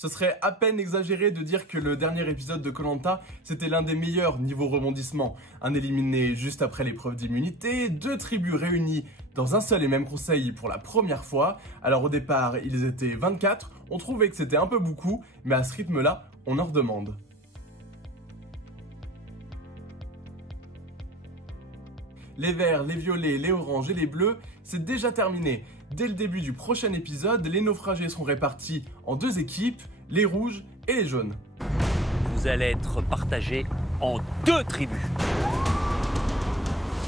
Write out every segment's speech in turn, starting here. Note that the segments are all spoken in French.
Ce serait à peine exagéré de dire que le dernier épisode de Koh-Lanta, c'était l'un des meilleurs niveau rebondissement. Un éliminé juste après l'épreuve d'immunité, 2 tribus réunies dans un seul et même conseil pour la première fois. Alors au départ, ils étaient 24, on trouvait que c'était un peu beaucoup, mais à ce rythme-là, on en redemande. Les verts, les violets, les oranges et les bleus, c'est déjà terminé. Dès le début du prochain épisode, les naufragés seront répartis en 2 équipes, les rouges et les jaunes. Vous allez être partagés en 2 tribus.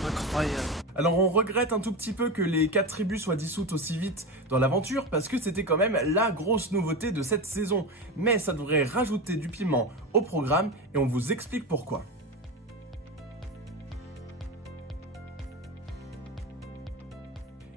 Incroyable. Alors on regrette un tout petit peu que les 4 tribus soient dissoutes aussi vite dans l'aventure parce que c'était quand même la grosse nouveauté de cette saison. Mais ça devrait rajouter du piment au programme et on vous explique pourquoi.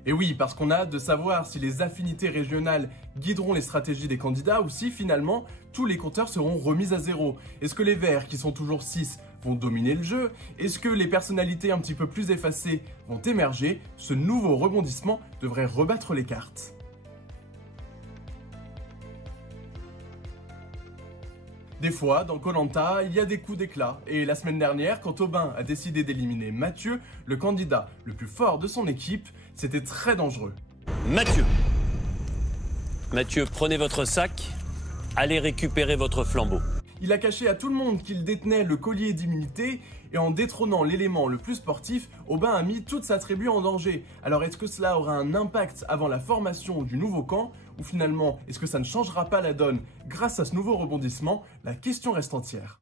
Et oui, parce qu'on a hâte de savoir si les affinités régionales guideront les stratégies des candidats ou si finalement tous les compteurs seront remis à zéro. Est-ce que les verts, qui sont toujours 6, vont dominer le jeu? Est-ce que les personnalités un petit peu plus effacées vont émerger? Ce nouveau rebondissement devrait rebattre les cartes. Des fois, dans Koh-Lanta, il y a des coups d'éclat. Et la semaine dernière, quand Aubin a décidé d'éliminer Mathieu, le candidat le plus fort de son équipe, c'était très dangereux. Mathieu, prenez votre sac, allez récupérer votre flambeau. Il a caché à tout le monde qu'il détenait le collier d'immunité et en détrônant l'élément le plus sportif, Aubin a mis toute sa tribu en danger. Alors est-ce que cela aura un impact avant la formation du nouveau camp ou finalement est-ce que ça ne changera pas la donne grâce à ce nouveau rebondissement? La question reste entière.